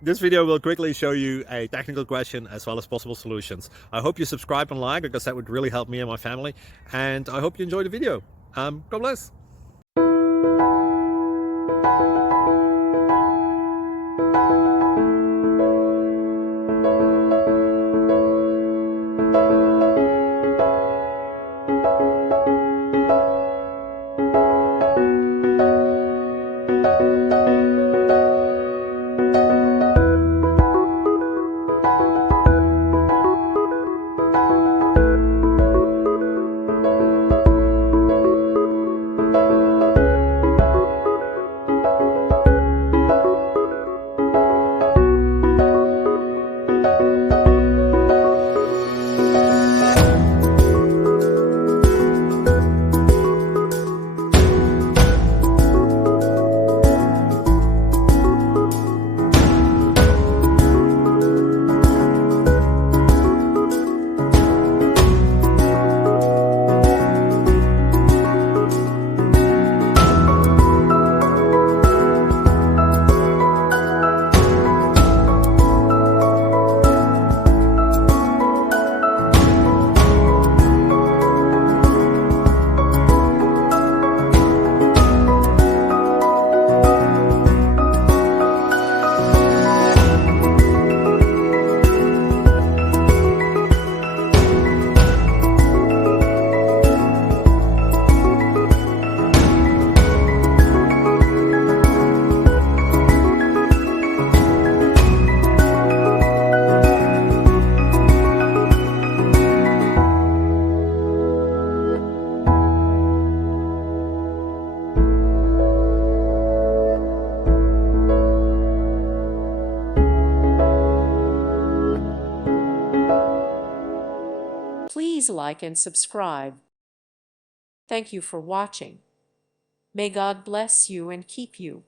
This video will quickly show you a technical question as well as possible solutions. I hope you subscribe and like, because that would really help me and my family. And I hope you enjoy the video. God bless. Please like and subscribe. Thank you for watching. May God bless you and keep you.